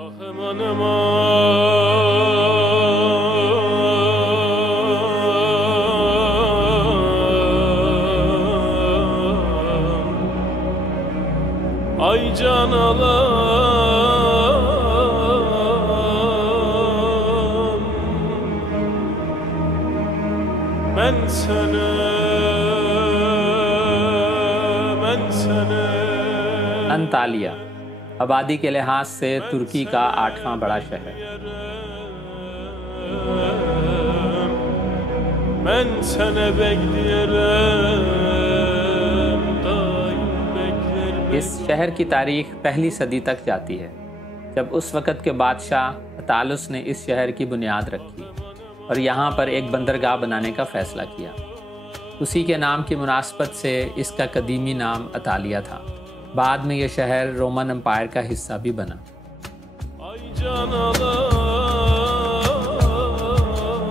Ay can alam ben sene Antalya आबादी के लिहाज से तुर्की का 8वां बड़ा शहर। ben sene beklerim इस शहर की तारीख पहली सदी तक जाती है, जब उस वक़्त के बादशाह अतालुस ने इस शहर की बुनियाद रखी और यहाँ पर एक बंदरगाह बनाने का फ़ैसला किया। उसी के नाम की मुनासबत से इसका कदीमी नाम अतालिया था। बाद में यह शहर रोमन एम्पायर का हिस्सा भी बना।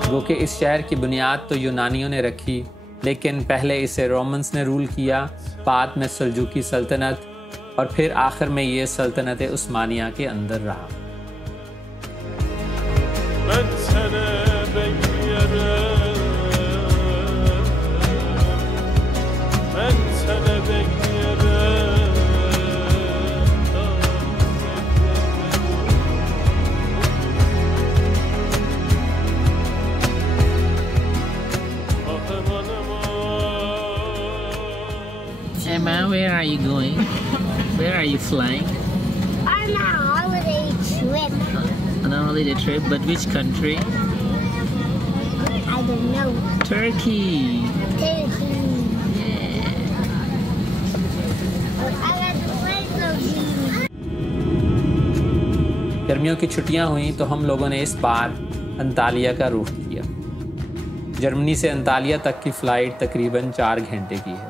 वो कि इस शहर की बुनियाद तो यूनानियों ने रखी, लेकिन पहले इसे रोमन्स ने रूल किया, बाद में सल्जूकी सल्तनत और फिर आखिर में ये सल्तनत उस्मानिया के अंदर रहा। Emma, where are you going? Where are you flying? On a holiday trip. On a holiday trip, but which country? I don't know. Turkey. Turkey. Yeah. I got the place of you. गर्मियों की छुट्टियां हुई तो हम लोगों ने इस बार Antalya का रुख किया। जर्मनी से अंतालिया तक की फ़्लाइट तकरीबन 4 घंटे की है।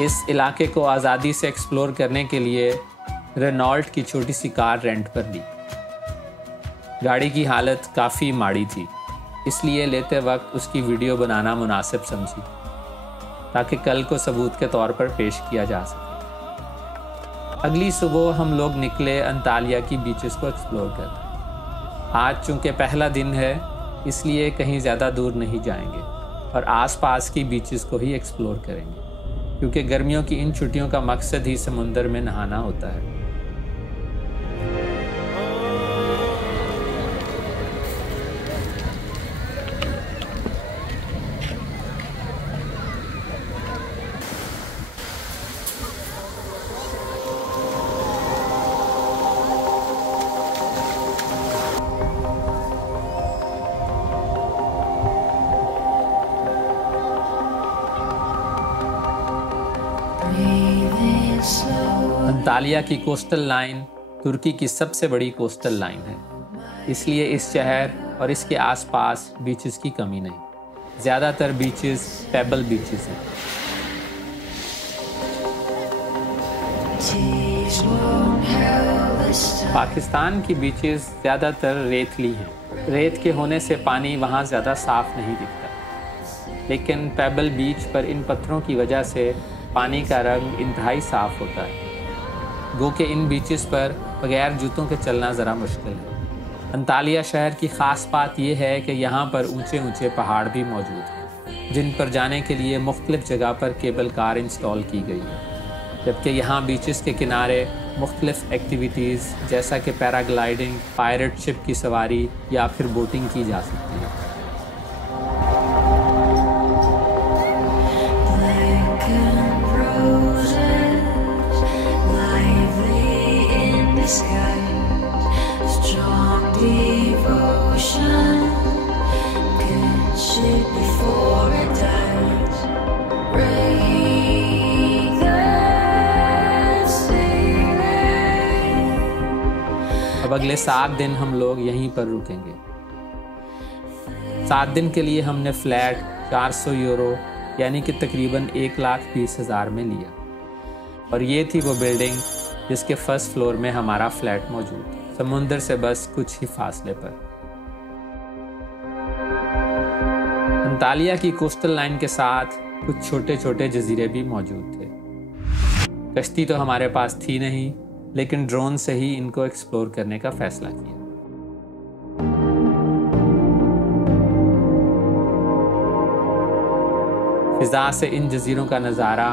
इस इलाके को आज़ादी से एक्सप्लोर करने के लिए रेनॉल्ट की छोटी सी कार रेंट पर ली। गाड़ी की हालत काफ़ी माड़ी थी, इसलिए लेते वक्त उसकी वीडियो बनाना मुनासिब समझी ताकि कल को सबूत के तौर पर पेश किया जा सके। अगली सुबह हम लोग निकले अंतालिया की बीचेस को एक्सप्लोर करने। आज चूँकि पहला दिन है, इसलिए कहीं ज़्यादा दूर नहीं जाएंगे और आसपास की बीचेस को ही एक्सप्लोर करेंगे, क्योंकि गर्मियों की इन छुट्टियों का मकसद ही समुंदर में नहाना होता है। अंतालिया की कोस्टल लाइन तुर्की की सबसे बड़ी कोस्टल लाइन है, इसलिए इस शहर और इसके आसपास बीचेस की कमी नहीं। ज़्यादातर बीचेस पेबल बीचेस हैं। पाकिस्तान की बीचेस ज़्यादातर रेतली हैं। रेत के होने से पानी वहाँ ज़्यादा साफ़ नहीं दिखता, लेकिन पेबल बीच पर इन पत्थरों की वजह से पानी का रंग इंतहाई साफ़ होता है। गो के इन बीचेस पर बगैर जूतों के चलना ज़रा मुश्किल है। अंतालिया शहर की ख़ास बात यह है कि यहाँ पर ऊंचे ऊंचे पहाड़ भी मौजूद हैं, जिन पर जाने के लिए मुख्तलिफ़ जगह पर केबल कार इंस्टॉल की गई है, जबकि यहाँ बीचेस के किनारे मुख्तलिफ़ एक्टिविटीज़ जैसा कि पैराग्लाइडिंग, पायरेट शिप की सवारी या फिर बोटिंग की जा सकती है। अब अगले 7 दिन हम लोग यहीं पर रुकेंगे। 7 दिन के लिए हमने फ्लैट 400 यूरो यानी कि तकरीबन 1,20,000 में लिया, और ये थी वो बिल्डिंग जिसके फर्स्ट फ्लोर में हमारा फ्लैट मौजूद, समुंदर से बस कुछ ही फासले पर। अंतालिया की कोस्टल लाइन के साथ कुछ छोटे छोटे जजीरे भी मौजूद थे। कश्ती तो हमारे पास थी नहीं, लेकिन ड्रोन से ही इनको एक्सप्लोर करने का फैसला किया। फिजा से इन जजीरों का नज़ारा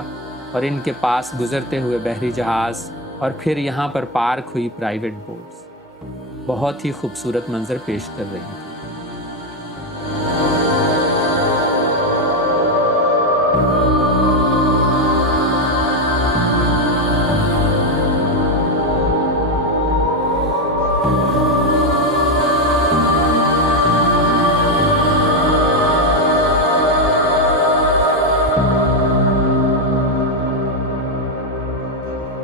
और इनके पास गुजरते हुए बहरी जहाज़ और फिर यहाँ पर पार्क हुई प्राइवेट बोट्स बहुत ही खूबसूरत मंजर पेश कर रही थी।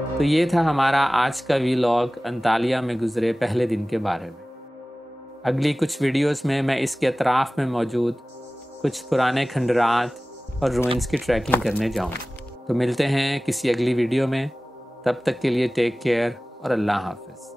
तो ये था हमारा आज का व्लॉग अंतालिया में गुजरे पहले दिन के बारे में। अगली कुछ वीडियोस में मैं इसके अतराफ़ में मौजूद कुछ पुराने खंडरात और रूइंस की ट्रैकिंग करने जाऊँगा। तो मिलते हैं किसी अगली वीडियो में, तब तक के लिए टेक केयर और अल्लाह हाफ़िज़।